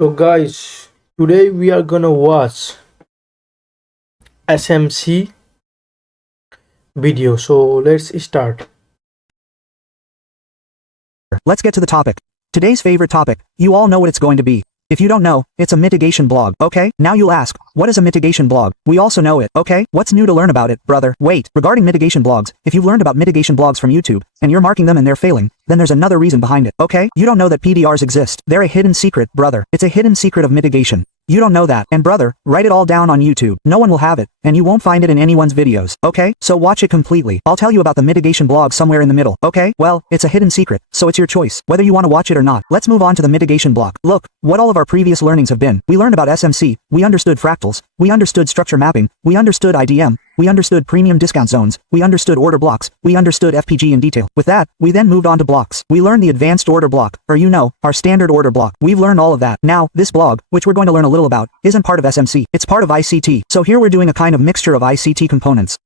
So guys, today we are gonna watch SMC video. So let's start. Let's get to the topic. Today's favorite topic, you all know what it's going to be. If you don't know, it's a mitigation blog, okay? Now you'll ask, what is a mitigation blog? We also know it, okay? What's new to learn about it, brother? Wait, regarding mitigation blogs, if you've learned about mitigation blogs from YouTube, and you're marking them and they're failing, then there's another reason behind it, okay? You don't know that PDRs exist. They're a hidden secret, brother. It's a hidden secret of mitigation. You don't know that, and brother, write it all down on YouTube. No one will have it, and you won't find it in anyone's videos, okay? So watch it completely. I'll tell you about the mitigation blog somewhere in the middle, okay? Well, it's a hidden secret, so it's your choice, whether you want to watch it or not. Let's move on to the mitigation block. Look, what all of our previous learnings have been. We learned about SMC, we understood fractals, we understood structure mapping, we understood IDM, we understood premium discount zones, we understood order blocks, we understood FPG in detail. With that, we then moved on to blocks. We learned the advanced order block, or our standard order block. We've learned all of that. Now, this blog, which we're going to learn a little about, isn't part of SMC. It's part of ICT. So here we're doing a kind of mixture of ICT components.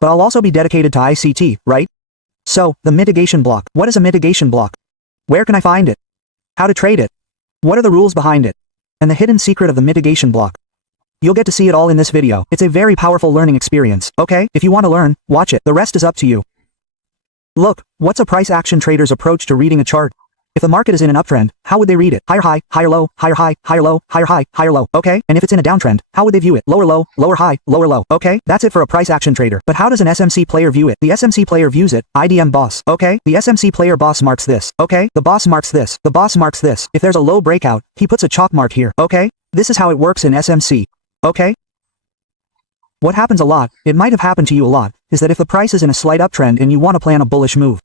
But I'll also be dedicated to ICT, right? So, the mitigation block. What is a mitigation block? Where can I find it? How to trade it? What are the rules behind it? And the hidden secret of the mitigation block. You'll get to see it all in this video. It's a very powerful learning experience, okay? If you want to learn, watch it. The rest is up to you. Look, what's a price action trader's approach to reading a chart? If the market is in an uptrend, how would they read it? Higher high, higher low, higher high, higher low, higher high, higher low, okay? And if it's in a downtrend, how would they view it? Lower low, lower high, lower low, okay? That's it for a price action trader. But how does an SMC player view it? The SMC player views it, IDM boss, okay? The SMC player boss marks this, okay? The boss marks this, the boss marks this. If there's a low breakout, he puts a chalk mark here, okay? This is how it works in SMC, okay? What happens a lot, it might have happened to you a lot, is that if the price is in a slight uptrend and you want to plan a bullish move.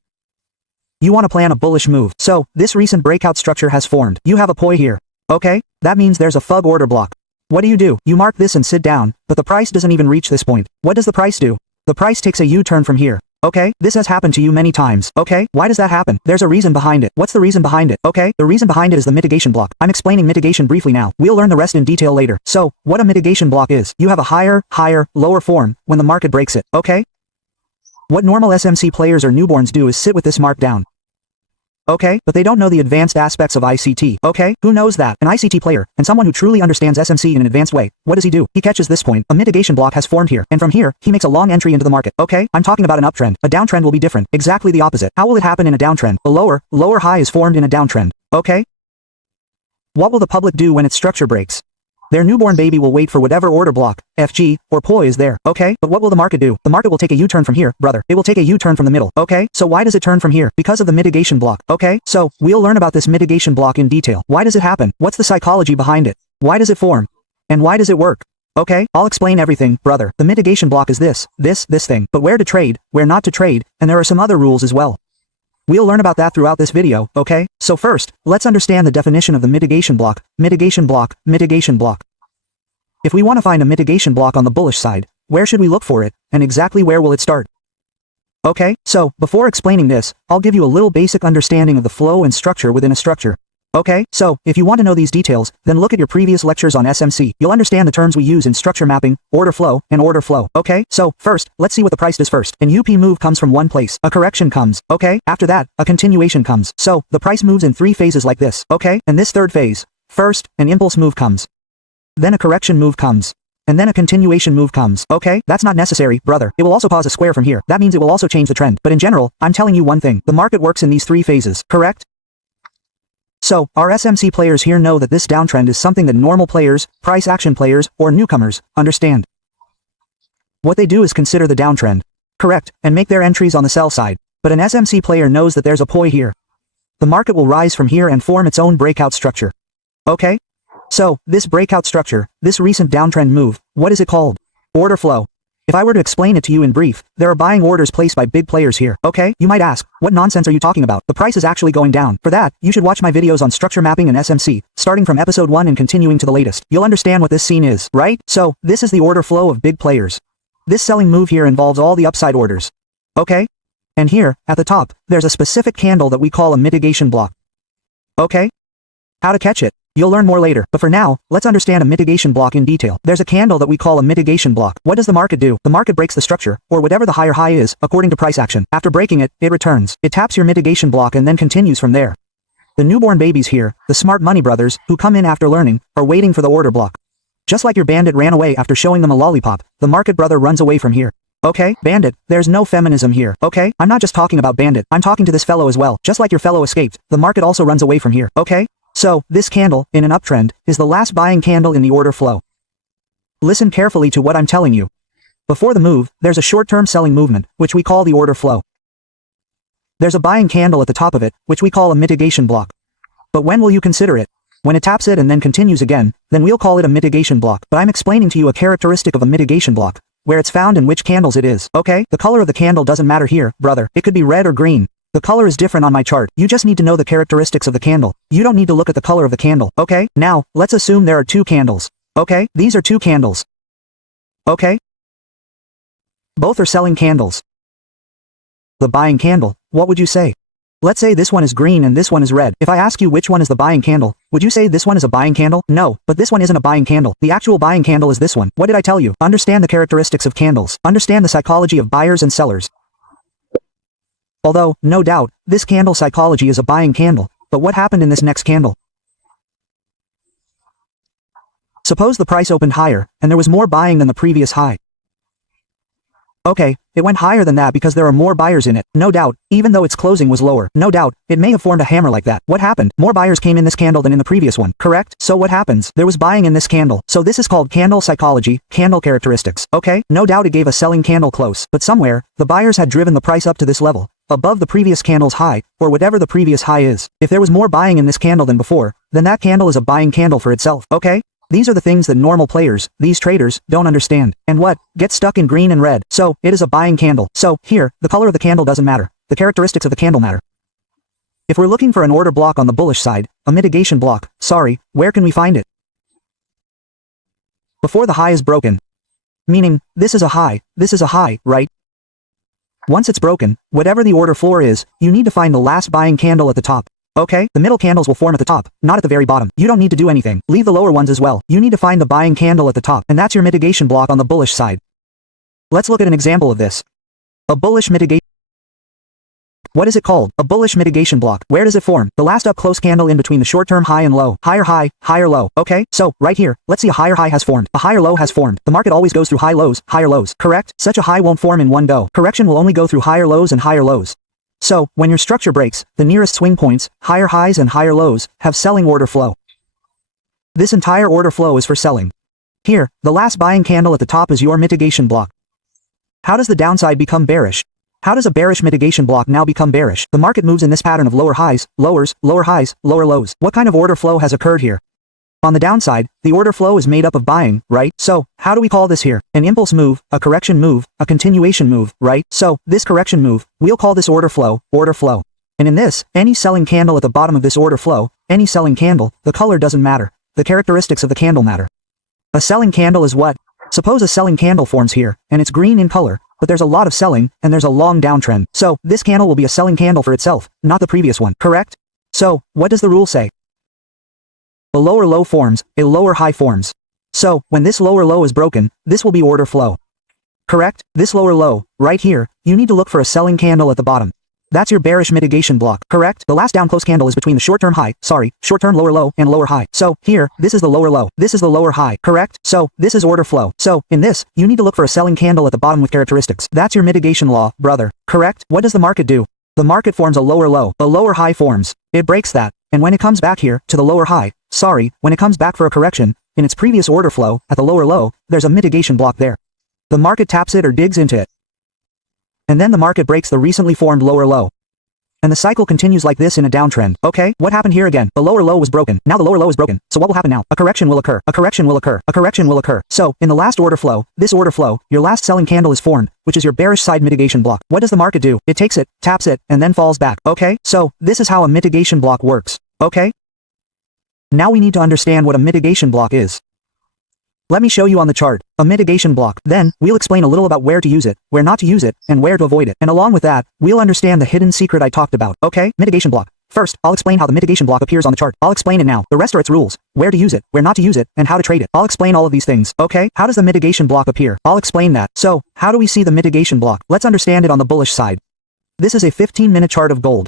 You want to plan a bullish move. So, this recent breakout structure has formed. You have a POI here. Okay? That means there's a FUG order block. What do? You mark this and sit down, but the price doesn't even reach this point. What does the price do? The price takes a U-turn from here. Okay? This has happened to you many times. Okay? Why does that happen? There's a reason behind it. What's the reason behind it? Okay? The reason behind it is the mitigation block. I'm explaining mitigation briefly now. We'll learn the rest in detail later. So, what a mitigation block is. You have a higher, lower form when the market breaks it. Okay? What normal SMC players or newborns do is sit with this mark down. Okay? But they don't know the advanced aspects of ICT. Okay? Who knows that? An ICT player, and someone who truly understands SMC in an advanced way, what does he do? He catches this point. A mitigation block has formed here, and from here, he makes a long entry into the market. Okay? I'm talking about an uptrend. A downtrend will be different. Exactly the opposite. How will it happen in a downtrend? A lower high is formed in a downtrend. Okay? What will the public do when its structure breaks? Their newborn baby will wait for whatever order block, FG, or POI is there, okay? But what will the market do? The market will take a U-turn from here, brother. It will take a U-turn from the middle, okay? So why does it turn from here? Because of the mitigation block, okay? So, we'll learn about this mitigation block in detail. Why does it happen? What's the psychology behind it? Why does it form? And why does it work? Okay? I'll explain everything, brother. The mitigation block is this thing. But where to trade, where not to trade, and there are some other rules as well. We'll learn about that throughout this video, okay? So first, let's understand the definition of the mitigation block. Mitigation block, mitigation block. If we want to find a mitigation block on the bullish side, where should we look for it, and exactly where will it start? Okay, so, before explaining this, I'll give you a little basic understanding of the flow and structure within a structure. Okay, so, if you want to know these details, then look at your previous lectures on SMC. You'll understand the terms we use in structure mapping, order flow, and order flow. Okay, so, first, let's see what the price does first. An UP move comes from one place. A correction comes. Okay, after that, a continuation comes. So, the price moves in 3 phases like this. Okay, and this third phase. First, an impulse move comes. Then a correction move comes. And then a continuation move comes. Okay, that's not necessary, brother. It will also cause a square from here. That means it will also change the trend. But in general, I'm telling you one thing. The market works in these 3 phases, correct? So, our SMC players here know that this downtrend is something that normal players, price action players, or newcomers, understand. What they do is consider the downtrend. Correct, and make their entries on the sell side. But an SMC player knows that there's a POI here. The market will rise from here and form its own breakout structure. Okay? So, this breakout structure, this recent downtrend move, what is it called? Order flow. If I were to explain it to you in brief, there are buying orders placed by big players here, okay? You might ask, what nonsense are you talking about? The price is actually going down. For that, you should watch my videos on structure mapping and SMC, starting from episode 1 and continuing to the latest. You'll understand what this scene is, right? So, this is the order flow of big players. This selling move here involves all the upside orders. Okay? And here, at the top, there's a specific candle that we call a mitigation block. Okay? How to catch it? You'll learn more later, but for now, let's understand a mitigation block in detail. There's a candle that we call a mitigation block. What does the market do? The market breaks the structure, or whatever the higher high is, according to price action. After breaking it, it returns. It taps your mitigation block and then continues from there. The newborn babies here, the smart money brothers, who come in after learning, are waiting for the order block. Just like your bandit ran away after showing them a lollipop, the market brother runs away from here. Okay, bandit, there's no feminism here, okay? I'm not just talking about bandit, I'm talking to this fellow as well. Just like your fellow escaped, the market also runs away from here, okay? So, this candle, in an uptrend, is the last buying candle in the order flow. Listen carefully to what I'm telling you. Before the move, there's a short-term selling movement, which we call the order flow. There's a buying candle at the top of it, which we call a mitigation block. But when will you consider it? When it taps it and then continues again, then we'll call it a mitigation block. But I'm explaining to you a characteristic of a mitigation block, where it's found and which candles it is, okay? The color of the candle doesn't matter here, brother. It could be red or green. The color is different on my chart. You just need to know the characteristics of the candle. You don't need to look at the color of the candle, okay? Now, let's assume there are two candles. Okay? These are two candles. Okay? Both are selling candles. The buying candle, what would you say? Let's say this one is green and this one is red. If I ask you which one is the buying candle, would you say this one is a buying candle? No, but this one isn't a buying candle. The actual buying candle is this one. What did I tell you? Understand the characteristics of candles. Understand the psychology of buyers and sellers. Although, no doubt, this candle psychology is a buying candle, but what happened in this next candle? Suppose the price opened higher, and there was more buying than the previous high. Okay, it went higher than that because there are more buyers in it. No doubt, even though its closing was lower. No doubt, it may have formed a hammer like that. What happened? More buyers came in this candle than in the previous one, correct? So what happens? There was buying in this candle. So this is called candle psychology, candle characteristics. Okay, no doubt it gave a selling candle close, but somewhere, the buyers had driven the price up to this level, above the previous candle's high, or whatever the previous high is. If there was more buying in this candle than before, then that candle is a buying candle for itself, okay? These are the things that normal players, these traders, don't understand. And what? Get stuck in green and red. So, it is a buying candle. So, here, the color of the candle doesn't matter. The characteristics of the candle matter. If we're looking for an order block on the bullish side, a mitigation block, sorry, where can we find it? Before the high is broken. Meaning, this is a high, right? Once it's broken, whatever the order floor is, you need to find the last buying candle at the top. Okay, the middle candles will form at the top, not at the very bottom. You don't need to do anything. Leave the lower ones as well. You need to find the buying candle at the top, and that's your mitigation block on the bullish side. Let's look at an example of this. A bullish mitigation. What is it called? A bullish mitigation block. Where does it form? The last up close candle in between the short-term high and low. Higher low. Okay, so, right here, let's see a higher high has formed. A higher low has formed. The market always goes through higher lows, correct? Such a high won't form in one go. Correction will only go through higher lows and higher lows. So, when your structure breaks, the nearest swing points, higher highs and higher lows, have selling order flow. This entire order flow is for selling. Here, the last buying candle at the top is your mitigation block. How does the downside become bearish? How does a bearish mitigation block now become bearish? The market moves in this pattern of lower highs, lowers, lower highs, lower lows. What kind of order flow has occurred here? On the downside, the order flow is made up of buying, right? So, how do we call this here? An impulse move, a correction move, a continuation move, right? So, this correction move, we'll call this order flow. And in this, any selling candle at the bottom of this order flow, any selling candle, the color doesn't matter. The characteristics of the candle matter. A selling candle is what? Suppose a selling candle forms here, and it's green in color, but there's a lot of selling, and there's a long downtrend. So, this candle will be a selling candle for itself, not the previous one, correct? So, what does the rule say? A lower low forms, a lower high forms. So, when this lower low is broken, this will be order flow. Correct? This lower low, right here, you need to look for a selling candle at the bottom. That's your bearish mitigation block, correct? The last down close candle is between the short-term lower low and lower high. So, here, this is the lower low, this is the lower high, correct? So, this is order flow. So, in this, you need to look for a selling candle at the bottom with characteristics. That's your mitigation law, brother, correct? What does the market do? The market forms a lower high forms. It breaks that, and when it comes back here, to the lower high, when it comes back for a correction, in its previous order flow, at the lower low, there's a mitigation block there. The market taps it or digs into it. And then the market breaks the recently formed lower low. And the cycle continues like this in a downtrend. Okay, what happened here again? The lower low was broken. Now the lower low is broken. So what will happen now? A correction will occur. So, in the last order flow, your last selling candle is formed, which is your bearish side mitigation block. What does the market do? It takes it, taps it, and then falls back. Okay, so, this is how a mitigation block works. Okay? Now we need to understand what a mitigation block is. Let me show you on the chart, a mitigation block. Then, we'll explain a little about where to use it, where not to use it, and where to avoid it. And along with that, we'll understand the hidden secret I talked about. Okay, mitigation block. First, I'll explain how the mitigation block appears on the chart. I'll explain it now. The rest are its rules, where to use it, where not to use it, and how to trade it. I'll explain all of these things. Okay, how does the mitigation block appear? I'll explain that. So, how do we see the mitigation block? Let's understand it on the bullish side. This is a 15-minute chart of gold.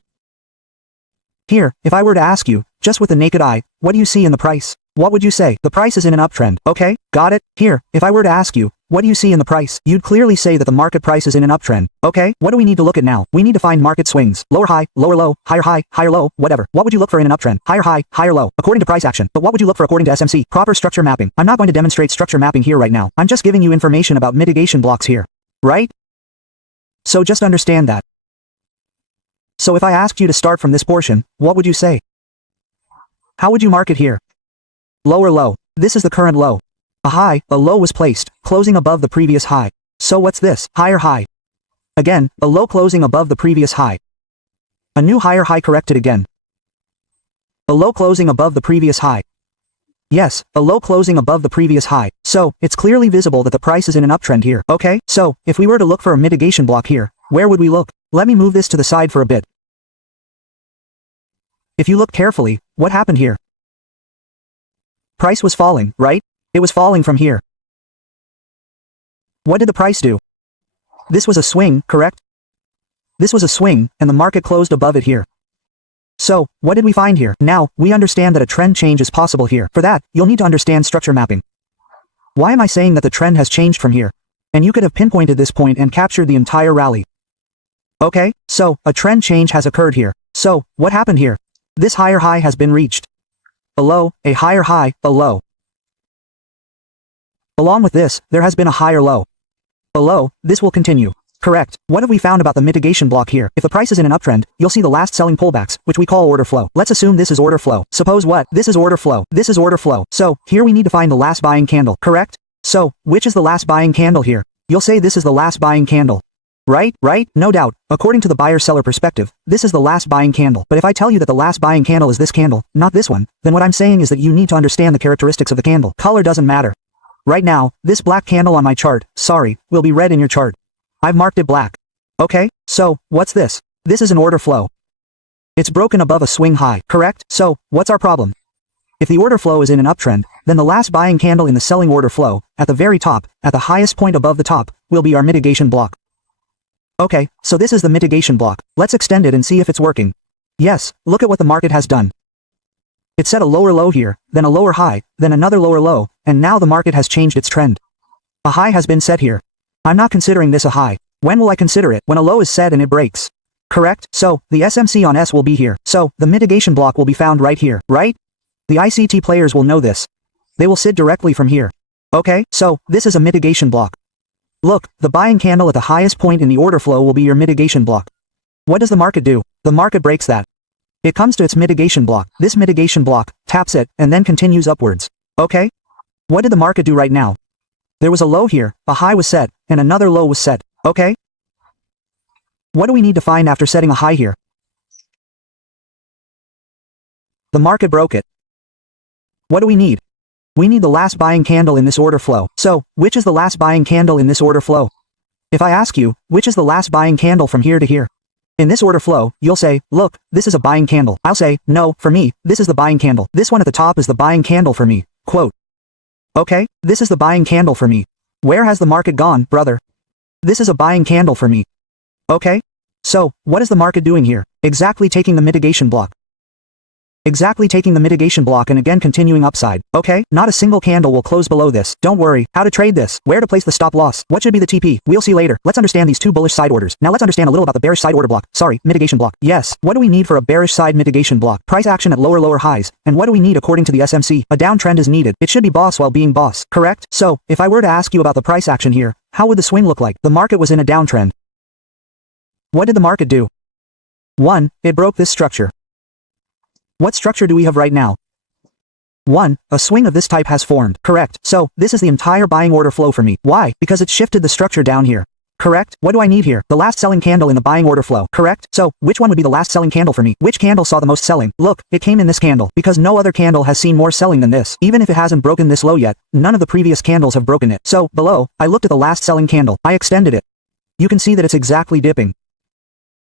Here, if I were to ask you, just with the naked eye, what do you see in the price? What would you say? The price is in an uptrend. Okay, got it? Here, if I were to ask you, what do you see in the price? You'd clearly say that the market price is in an uptrend. Okay, what do we need to look at now? We need to find market swings. Lower high, lower low, higher low, whatever. What would you look for in an uptrend? Higher high, higher low, according to price action. But what would you look for according to SMC? Proper structure mapping. I'm not going to demonstrate structure mapping here right now. I'm just giving you information about mitigation blocks here. Right? So just understand that. So if I asked you to start from this portion, what would you say? How would you mark it here? Lower low. This is the current low. A high, a low was placed, closing above the previous high. So what's this? Higher high. Again, a low closing above the previous high. A new higher high corrected again. A low closing above the previous high. Yes, a low closing above the previous high. So, it's clearly visible that the price is in an uptrend here. Okay, so, if we were to look for a mitigation block here, where would we look? Let me move this to the side for a bit. If you look carefully, what happened here? Price was falling, right? It was falling from here. What did the price do? This was a swing, correct? This was a swing, and the market closed above it here. So, what did we find here? Now, we understand that a trend change is possible here. For that, you'll need to understand structure mapping. Why am I saying that the trend has changed from here? And you could have pinpointed this point and captured the entire rally. Okay, so, a trend change has occurred here. So, what happened here? This higher high has been reached. A low, a higher high, a low. Along with this, there has been a higher low. A low, this will continue. Correct. What have we found about the mitigation block here? If the price is in an uptrend, you'll see the last selling pullbacks, which we call order flow. Let's assume this is order flow. Suppose what? This is order flow. This is order flow. So, here we need to find the last buying candle. Correct? So, which is the last buying candle here? You'll say this is the last buying candle. Right? No doubt. According to the buyer-seller perspective, this is the last buying candle. But if I tell you that the last buying candle is this candle, not this one, then what I'm saying is that you need to understand the characteristics of the candle. Color doesn't matter. Right now, this black candle on my chart, sorry, will be red in your chart. I've marked it black. Okay, so, what's this? This is an order flow. It's broken above a swing high, correct? So, what's our problem? If the order flow is in an uptrend, then the last buying candle in the selling order flow, at the very top, at the highest point above the top, will be our mitigation block. Okay, so this is the mitigation block. Let's extend it and see if it's working. Yes, look at what the market has done. It set a lower low here, then a lower high, then another lower low, and now the market has changed its trend. A high has been set here. I'm not considering this a high. When will I consider it? When a low is set and it breaks. Correct? So, the SMC on S will be here. So, the mitigation block will be found right here, right? The ICT players will know this. They will sit directly from here. Okay, so, this is a mitigation block. Look, the buying candle at the highest point in the order flow will be your mitigation block. What does the market do? The market breaks that. It comes to its mitigation block. This mitigation block, taps it, and then continues upwards. Okay? What did the market do right now? There was a low here, a high was set, and another low was set. Okay? What do we need to find after setting a high here? The market broke it. What do we need? We need the last buying candle in this order flow. So, which is the last buying candle in this order flow? If I ask you, which is the last buying candle from here to here? In this order flow, you'll say, look, this is a buying candle. I'll say, no, for me, this is the buying candle. This one at the top is the buying candle for me. Quote. Okay, this is the buying candle for me. Where has the market gone, brother? This is a buying candle for me. Okay? So, what is the market doing here? Exactly taking the mitigation block. Exactly taking the mitigation block and again continuing upside. Okay, not a single candle will close below this. Don't worry. How to trade this? Where to place the stop loss? What should be the TP? We'll see later. Let's understand these two bullish side orders. Now let's understand a little about the bearish side order block. Sorry, mitigation block. Yes, what do we need for a bearish side mitigation block? Price action at lower highs. And what do we need according to the SMC? A downtrend is needed. It should be boss while being boss. Correct? So, if I were to ask you about the price action here, how would the swing look like? The market was in a downtrend. What did the market do? 1. It broke this structure. What structure do we have right now? 1. A swing of this type has formed. Correct. So, this is the entire buying order flow for me. Why? Because it shifted the structure down here. Correct. What do I need here? The last selling candle in the buying order flow. Correct. So, which one would be the last selling candle for me? Which candle saw the most selling? Look, it came in this candle. Because no other candle has seen more selling than this. Even if it hasn't broken this low yet, none of the previous candles have broken it. So, below, I looked at the last selling candle. I extended it. You can see that it's exactly dipping.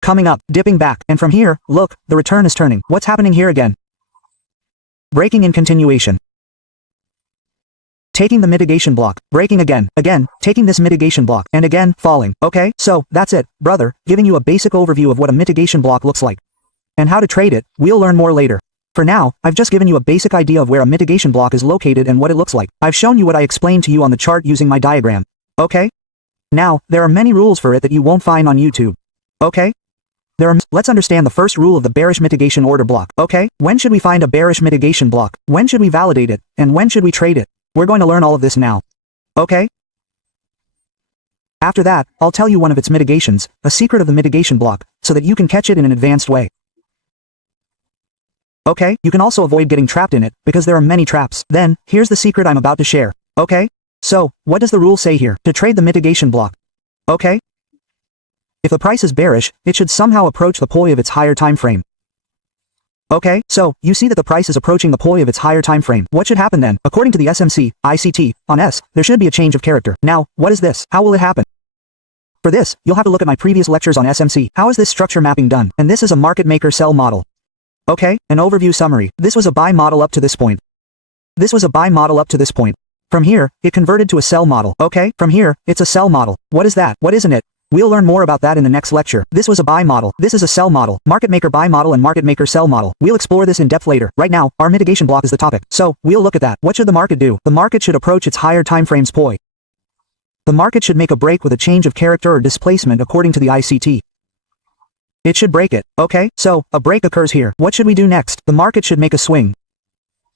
Coming up, dipping back, and from here, look, the return is turning. What's happening here again? Breaking in continuation. Taking the mitigation block, breaking again, taking this mitigation block, and again, falling. Okay, so, that's it, brother, giving you a basic overview of what a mitigation block looks like. and how to trade it, we'll learn more later. For now, I've just given you a basic idea of where a mitigation block is located and what it looks like. I've shown you what I explained to you on the chart using my diagram. Okay? Now, there are many rules for it that you won't find on YouTube. Okay? Let's understand the first rule of the bearish mitigation order block. Okay? When should we find a bearish mitigation block? When should we validate it? And when should we trade it? We're going to learn all of this now. Okay? After that, I'll tell you one of its mitigations, a secret of the mitigation block, so that you can catch it in an advanced way. Okay? You can also avoid getting trapped in it, because there are many traps. Then, here's the secret I'm about to share. Okay? So, what does the rule say here? To trade the mitigation block. Okay? If the price is bearish, it should somehow approach the POI of its higher time frame. Okay, so, you see that the price is approaching the POI of its higher time frame. What should happen then? According to the SMC, ICT, on S, there should be a change of character. Now, what is this? How will it happen? For this, you'll have to look at my previous lectures on SMC. How is this structure mapping done? And this is a market maker sell model. Okay, an overview summary. This was a buy model up to this point. This was a buy model up to this point. From here, it converted to a sell model. Okay, from here, it's a sell model. What is that? What isn't it? We'll learn more about that in the next lecture. This was a buy model. This is a sell model. Market maker buy model and market maker sell model. We'll explore this in depth later. Right now, our mitigation block is the topic. So, we'll look at that. What should the market do? The market should approach its higher time frames POI. The market should make a break with a change of character or displacement according to the ICT. It should break it. Okay, so, a break occurs here. What should we do next? The market should make a swing.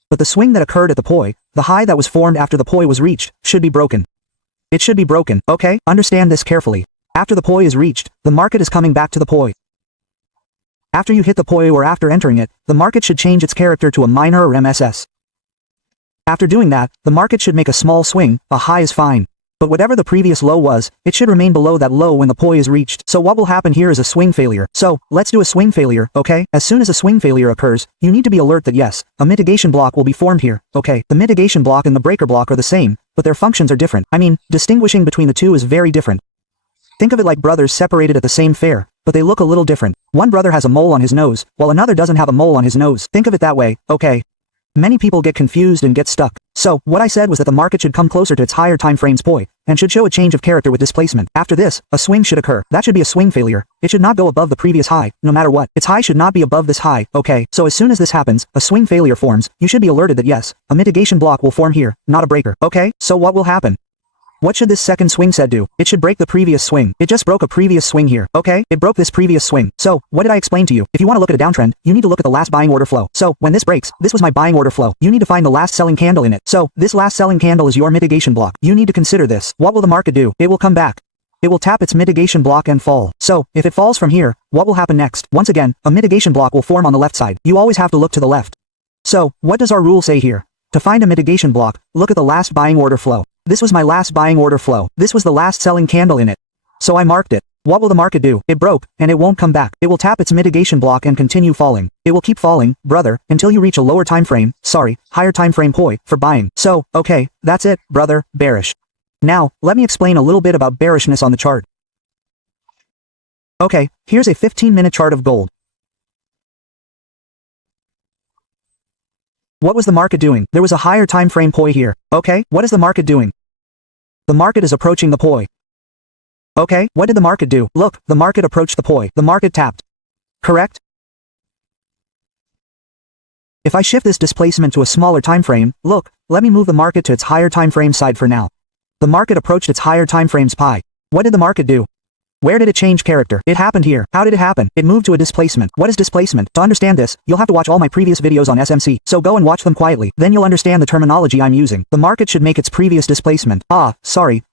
But the swing that occurred at the POI, the high that was formed after the POI was reached, should be broken. It should be broken. Okay, understand this carefully. After the POI is reached, the market is coming back to the POI. After you hit the POI or after entering it, the market should change its character to a minor or MSS. After doing that, the market should make a small swing. A high is fine. But whatever the previous low was, it should remain below that low when the POI is reached. So what will happen here is a swing failure. So, let's do a swing failure, okay? As soon as a swing failure occurs, you need to be alert that yes, a mitigation block will be formed here, okay? The mitigation block and the breaker block are the same, but their functions are different. I mean, distinguishing between the two is very different. Think of it like brothers separated at the same fair, but they look a little different. One brother has a mole on his nose, while another doesn't have a mole on his nose. Think of it that way, okay? Many people get confused and get stuck. So, what I said was that the market should come closer to its higher time frames POI, and should show a change of character with displacement. After this, a swing should occur. That should be a swing failure. It should not go above the previous high, no matter what. Its high should not be above this high, okay? So as soon as this happens, a swing failure forms, you should be alerted that yes, a mitigation block will form here, not a breaker, okay? So what will happen? What should this second swing set do? It should break the previous swing. It just broke a previous swing here, okay? It broke this previous swing. So, what did I explain to you? If you want to look at a downtrend, you need to look at the last buying order flow. So, when this breaks, this was my buying order flow. You need to find the last selling candle in it. So, this last selling candle is your mitigation block. You need to consider this. What will the market do? It will come back. It will tap its mitigation block and fall. So, if it falls from here, what will happen next? Once again, a mitigation block will form on the left side. You always have to look to the left. So, what does our rule say here? To find a mitigation block, look at the last buying order flow. This was my last buying order flow. This was the last selling candle in it. So I marked it. What will the market do? It broke, and it won't come back. It will tap its mitigation block and continue falling. It will keep falling, brother, until you reach a lower time frame, higher time frame POI, for buying. So, okay, that's it, brother, bearish. Now, let me explain a little bit about bearishness on the chart. Okay, here's a 15-minute chart of gold. What was the market doing? There was a higher time frame POI here. Okay, what is the market doing? The market is approaching the POI. Okay, what did the market do? Look, the market approached the POI. The market tapped. Correct? If I shift this displacement to a smaller time frame, look, let me move the market to its higher time frame side for now. The market approached its higher time frames pi. What did the market do? Where did it change character? It happened here. How did it happen? It moved to a displacement. What is displacement? To understand this, you'll have to watch all my previous videos on SMC, so go and watch them quietly. Then you'll understand the terminology I'm using. The market should make its previous displacement. Market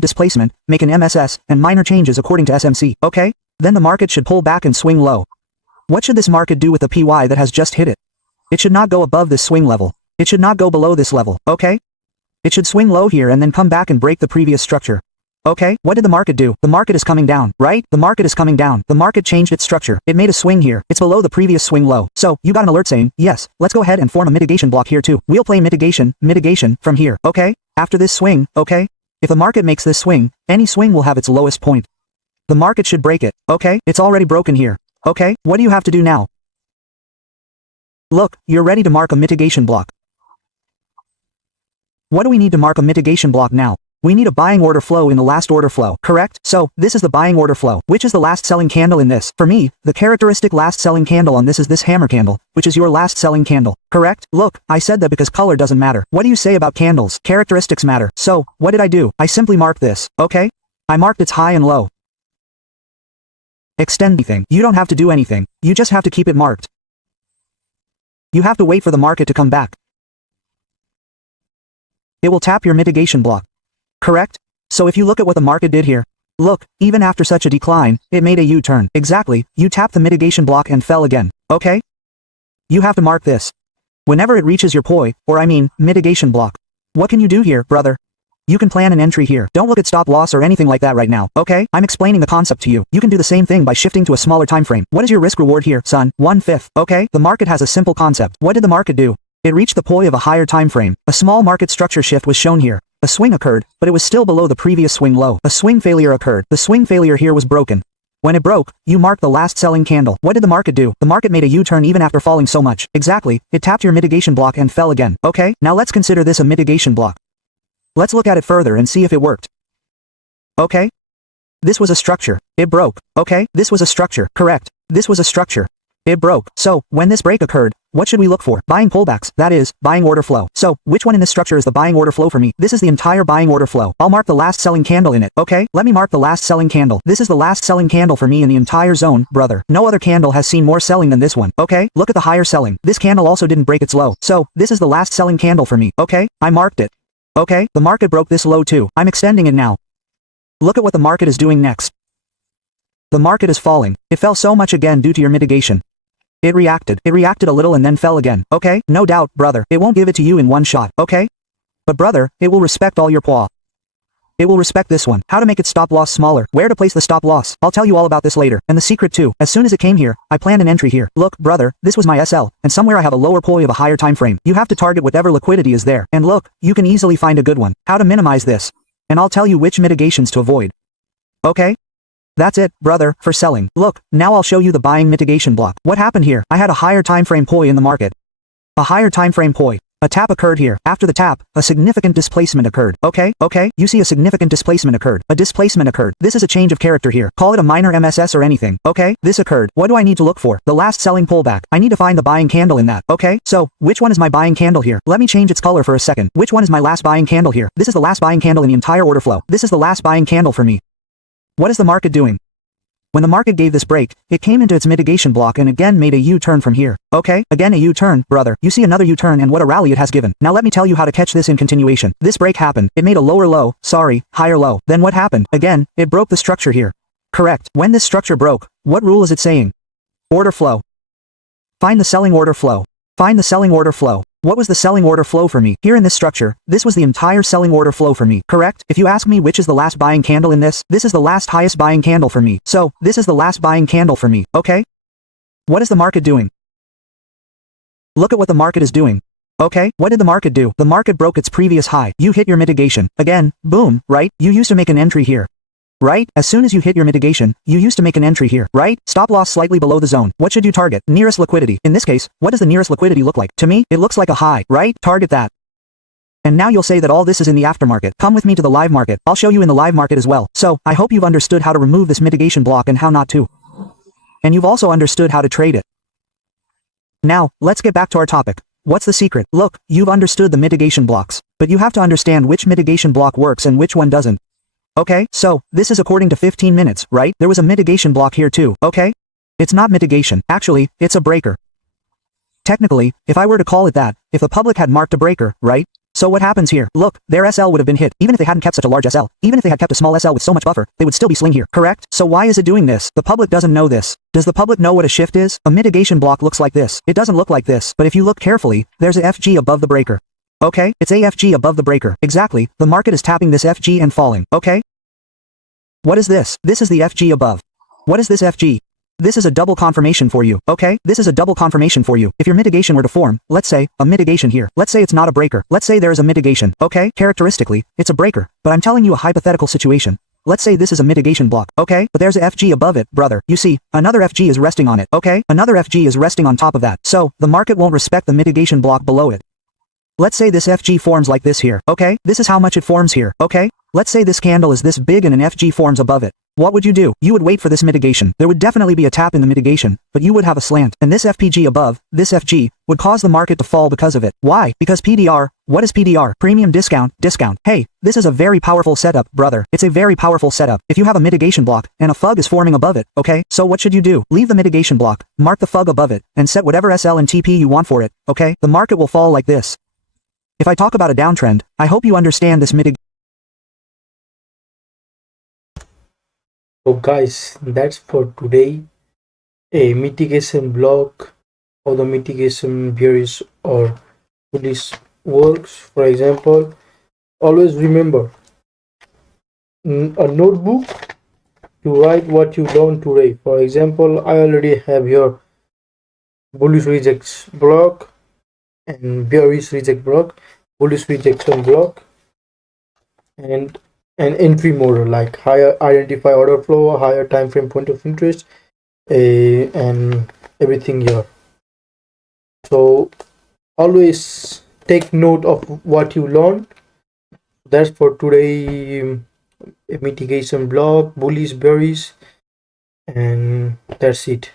displacement, make an MSS, and minor changes according to SMC. Okay? Then the market should pull back and swing low. What should this market do with the PY that has just hit it? It should not go above this swing level. It should not go below this level. Okay? It should swing low here and then come back and break the previous structure. Okay, what did the market do? The market is coming down, right? The market is coming down. The market changed its structure. It made a swing here. It's below the previous swing low. So, you got an alert saying, yes, let's go ahead and form a mitigation block here too. We'll play mitigation, from here, okay? After this swing, okay? If the market makes this swing, any swing will have its lowest point. The market should break it, okay? It's already broken here. Okay, what do you have to do now? Look, you're ready to mark a mitigation block. What do we need to mark a mitigation block now? We need a buying order flow in the last order flow, correct? So, this is the buying order flow. Which is the last selling candle in this? For me, the characteristic last selling candle on this is this hammer candle, which is your last selling candle, correct? Look, I said that because color doesn't matter. What do you say about candles? Characteristics matter. So, what did I do? I simply marked this, okay? I marked its high and low. Extend anything. You don't have to do anything. You just have to keep it marked. You have to wait for the market to come back. It will tap your mitigation block. Correct? So if you look at what the market did here, look, even after such a decline, it made a U-turn. Exactly, you tapped the mitigation block and fell again, okay? You have to mark this. Whenever it reaches your POI, or I mean, mitigation block. What can you do here, brother? You can plan an entry here. Don't look at stop loss or anything like that right now, okay? I'm explaining the concept to you. You can do the same thing by shifting to a smaller time frame. What is your risk reward here, son? 1/5, okay? The market has a simple concept. What did the market do? It reached the POI of a higher time frame. A small market structure shift was shown here. A swing occurred, but it was still below the previous swing low. A swing failure occurred. The swing failure here was broken. When it broke, you marked the last selling candle. What did the market do? The market made a U-turn even after falling so much. Exactly, it tapped your mitigation block and fell again. Okay, now let's consider this a mitigation block. Let's look at it further and see if it worked. Okay? This was a structure. It broke. Okay? This was a structure. Correct. This was a structure. It broke. So, when this break occurred, what should we look for? Buying pullbacks, that is, buying order flow. So, which one in this structure is the buying order flow for me? This is the entire buying order flow. I'll mark the last selling candle in it, okay? Let me mark the last selling candle. This is the last selling candle for me in the entire zone, brother. No other candle has seen more selling than this one, okay? Look at the higher selling. This candle also didn't break its low. So, this is the last selling candle for me, okay? I marked it. Okay, the market broke this low too. I'm extending it now. Look at what the market is doing next. The market is falling. It fell so much again due to your mitigation. It reacted a little and then fell again, okay? No doubt, brother, it won't give it to you in one shot, okay? But brother, it will respect all your POI. It will respect this one. How to make its stop loss smaller. Where to place the stop loss. I'll tell you all about this later. And the secret too. As soon as it came here, I planned an entry here. Look, brother, this was my SL, and somewhere I have a lower POI of a higher time frame. You have to target whatever liquidity is there. And look, you can easily find a good one. How to minimize this. And I'll tell you which mitigations to avoid. Okay? That's it, brother, for selling. Look, now I'll show you the buying mitigation block. What happened here? I had a higher time frame POI in the market. A higher time frame POI. A tap occurred here. After the tap, a significant displacement occurred. Okay, you see a significant displacement occurred. A displacement occurred. This is a change of character here. Call it a minor MSS or anything. Okay, this occurred. What do I need to look for? The last selling pullback. I need to find the buying candle in that. Okay, so, which one is my buying candle here? Let me change its color for a second. Which one is my last buying candle here? This is the last buying candle in the entire order flow. This is the last buying candle for me. What is the market doing? When the market gave this break, it came into its mitigation block and again made a U-turn from here. Okay, again a U-turn, brother. You see another U-turn and what a rally it has given. Now let me tell you how to catch this in continuation. This break happened. It made a lower low, higher low. Then what happened? Again, it broke the structure here. Correct. When this structure broke, what rule is it saying? Order flow. Find the selling order flow. Find the selling order flow. What was the selling order flow for me? Here in this structure, this was the entire selling order flow for me, correct? If you ask me which is the last buying candle in this is the last highest buying candle for me. So, this is the last buying candle for me, okay? What is the market doing? Look at what the market is doing. Okay, what did the market do? The market broke its previous high. You hit your mitigation. Again, boom, right? You used to make an entry here. Right? As soon as you hit your mitigation, you used to make an entry here, right? Stop loss slightly below the zone. What should you target? Nearest liquidity. In this case, what does the nearest liquidity look like? To me, it looks like a high, right? Target that. And now you'll say that all this is in the aftermarket. Come with me to the live market. I'll show you in the live market as well. So, I hope you've understood how to remove this mitigation block and how not to. And you've also understood how to trade it. Now, let's get back to our topic. What's the secret? Look, you've understood the mitigation blocks, but you have to understand which mitigation block works and which one doesn't. Okay, so, this is according to 15 minutes, right? There was a mitigation block here too, okay? It's not mitigation. Actually, it's a breaker. Technically, if I were to call it that, if the public had marked a breaker, right? So what happens here? Look, their SL would have been hit. Even if they hadn't kept such a large SL, even if they had kept a small SL with so much buffer, they would still be swing here, correct? So why is it doing this? The public doesn't know this. Does the public know what a shift is? A mitigation block looks like this. It doesn't look like this, but if you look carefully, there's a FG above the breaker. Okay, it's AFG above the breaker. Exactly, the market is tapping this FG and falling, okay? What is this? This is the FG above. What is this FG? This is a double confirmation for you, okay? This is a double confirmation for you. If your mitigation were to form, let's say, a mitigation here. Let's say it's not a breaker. Let's say there is a mitigation, okay? Characteristically, it's a breaker, but I'm telling you a hypothetical situation. Let's say this is a mitigation block, okay? But there's a FG above it, brother. You see, another FG is resting on it, okay? Another FG is resting on top of that. So, the market won't respect the mitigation block below it. let's say this FG forms like this here, okay? This is how much it forms here, okay? Let's say this candle is this big and an FG forms above it. What would you do? You would wait for this mitigation. There would definitely be a tap in the mitigation, but you would have a slant. And this FPG above, this FG, would cause the market to fall because of it. Why? Because PDR, what is PDR? Premium discount, discount. Hey, this is a very powerful setup, brother. It's a very powerful setup. If you have a mitigation block, and a FUG is forming above it, okay? So what should you do? Leave the mitigation block, mark the FUG above it, and set whatever SL and TP you want for it, okay? The market will fall like this. If I talk about a downtrend, I hope you understand this mitigation. So guys, that's for today. A mitigation block, how the mitigation bearish or bullish works. For example, always remember a notebook to write what you learned today. For example, I already have here bullish rejects block and bearish reject block, bullish rejection block, and an entry model like higher identify order flow, higher time frame point of interest, and everything here. So always take note of what you learned. That's for today. A mitigation block, bullish, bearish, and that's it.